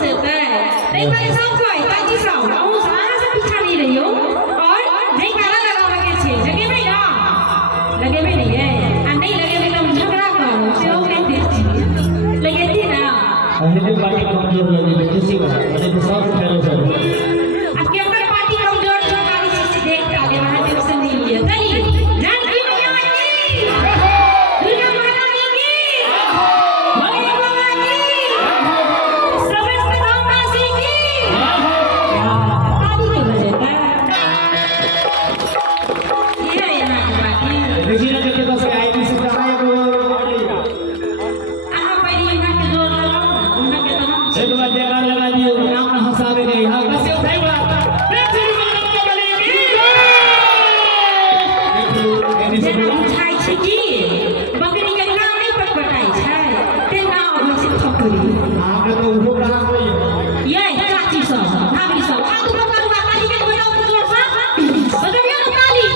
से होता है। नहीं भाई सब कोई ताजी सब और सारा से पीछा नहीं रही हो और नहीं काला लगा लगे छे लगे में ना लगे में नहीं है नहीं लगे में तुम झगड़ा करो से हो के देखी लगे थी ना अरे पार्टी कमजोर लगी किसी को अरे तो सब फेलो सर अब क्या कर पार्टी कमजोर जो काली से देख के आगे वहां टेंशन नहीं लिया चलिए जान की मैया की दुर्गा माता की भोले बाबा की समस्त गांववासी की ताली के बजे का ये यहाँ की बात देखिए ना के पास आईडी से कहां है वो आहा पहले यहाँ के जोर लगाओ उनका के तो हम एक बार जयकार लगा दियो नाम ना हंसावे नहीं हां कैसे उठाई बोला छाई छै की बकरी के नाम नहीं पटपटाई छै ते नाम होय छै ठकुरी आगे तो उहो कहां होई ये चाची सब भाभी सब खातू पकड़वा काली के बनाओ तो जोर सा बदलियो ना काली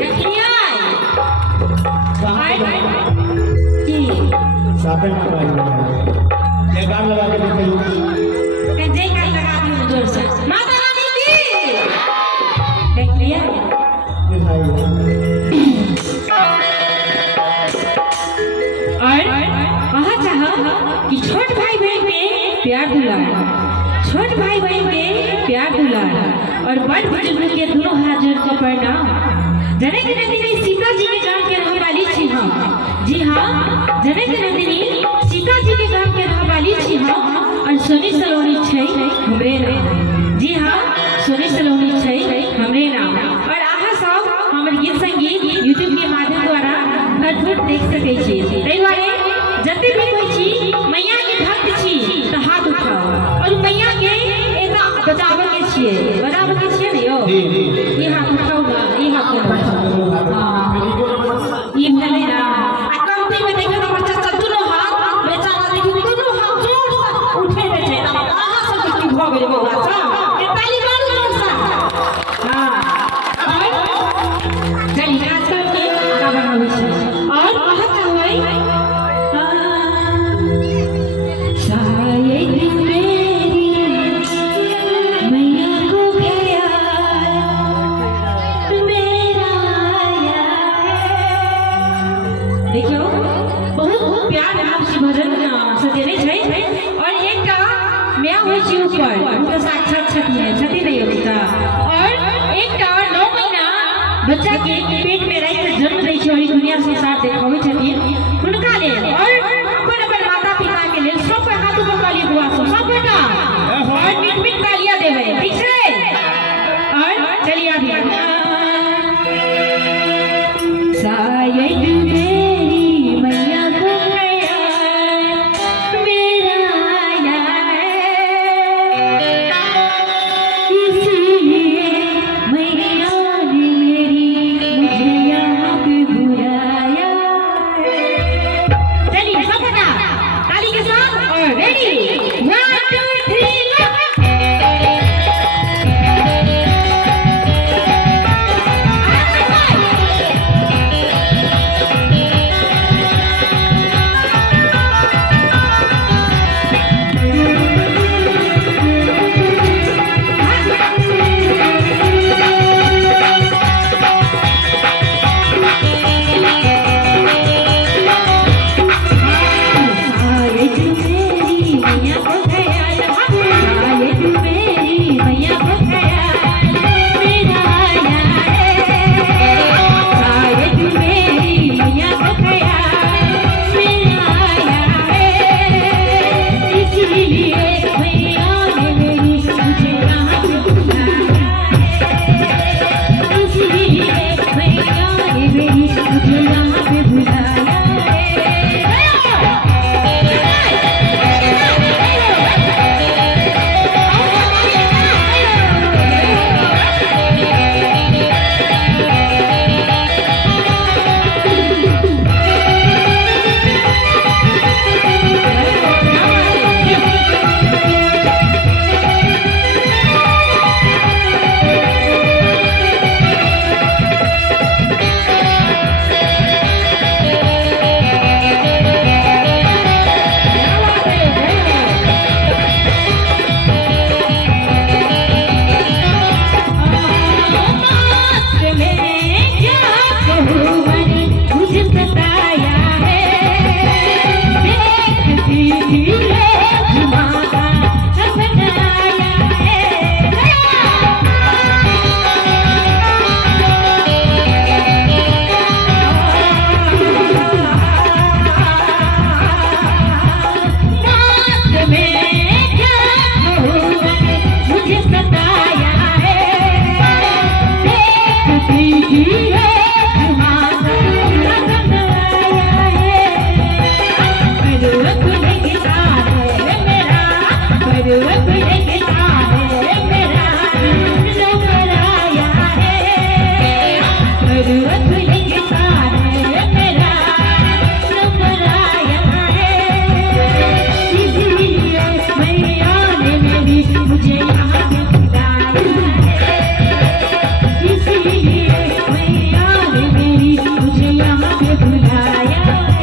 देखिए की सापे में भाई ये गान लगा के देखिए के जे का लगा दियो जोर से माता रानी की देख लिया और कहा चाह कि छोट भाई बहन के प्यार दुलार छोट भाई बहन के प्यार दुलार और बड़ बुजुर्ग के दोनों हाथ जोड़ कर प्रणाम जनक नंदिनी सीता जी के गांव के रहने वाली छी हम जी हाँ जनक नंदिनी सीता जी के गांव के रहने वाली छी हम और सोनी सलोनी छै हमरे नाम जी हाँ सोनी सलोनी छै हमरे नाम और आहा सब हमर गीत संगीत यूट्यूब के माध्यम द्वारा अद्भुत देख सकै छी ताहि दुआरे जते भी कोई छी मैया के भक्त छी तो हाथ उठाओ और मैया के एता बचावे के छिए बचावे के छिए ने यो ई हाथ उठाओ ना ई हाथ उठाओ हां ई भले ना आ कंपनी में देखो तो बच्चा सब दोनों हाथ बेचारा देखो दोनों हाथ जोर से उठे रहे छै तब आहा सब की भ गेल बौआ सब के ताली मारू जोर से हां और चली नाच करके आगा बढ़ावे छी और कहत होय शायद मेरी मैया को ख्याल मेरा आया देखियो बहुत प्यार आपसी भजन सजेने छै और एकटा मैं होय छी ऊपर उनका साक्षात छथि नहीं होता और एकटा 9 महीना बच्चा के पेट में रह के जन्म दै छै और दुनिया संसार देखाबै छथिन हुनका लेल और अपन माता पिता के लेल सब पे हाथ ऊपर काली बुआ सब बेटा और मीठ तालियां देबै ठीक छै और चलिए अभी शायद मेरी मैया को ख्याल मेरा आया इसलिए मैया ने मेरी मुझे यहाँ पे बुलाया आया